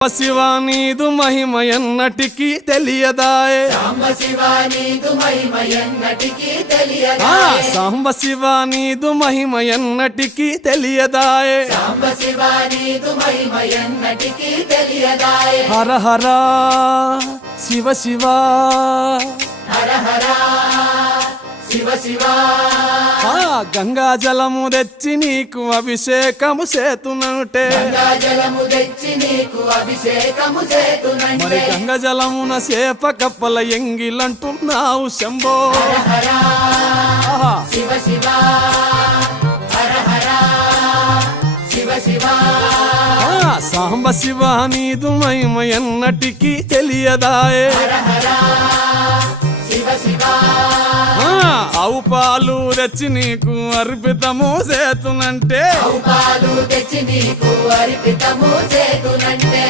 శివ నీదు మహిమ ఎన్నటికీ తెలియదాయే సాంబ శివ నీదు మహిమ ఎన్నటికీ తెలియదాయే సాంబ శివ నీదు మహిమ ఎన్నటికీ తెలియదాయే సాంబ శివ నీదు మహిమ ఎన్నటికీ తెలియదాయే హర హర శివ శివ హర హర శివ శివ గంగా జలము తెచ్చి నీకు అభిషేకము చేతునంటే గంగా జలము తెచ్చి నీకు అభిషేకము మరి చేతునంటే గంగా జలమున చేప కప్పల ఎంగిలంటున్నావు శంభో హర ఆహా. శివ శివ హర హర శివ శివ సాంబ శివ నీదు మహిమ ఎన్నటికీ తెలియదాయే హర హర శివ శివ ఆవు పాలు తెచ్చి నీకు అర్పితము చేతునంటే పాలు తెచ్చి నీకు అర్పితము చేతునంటే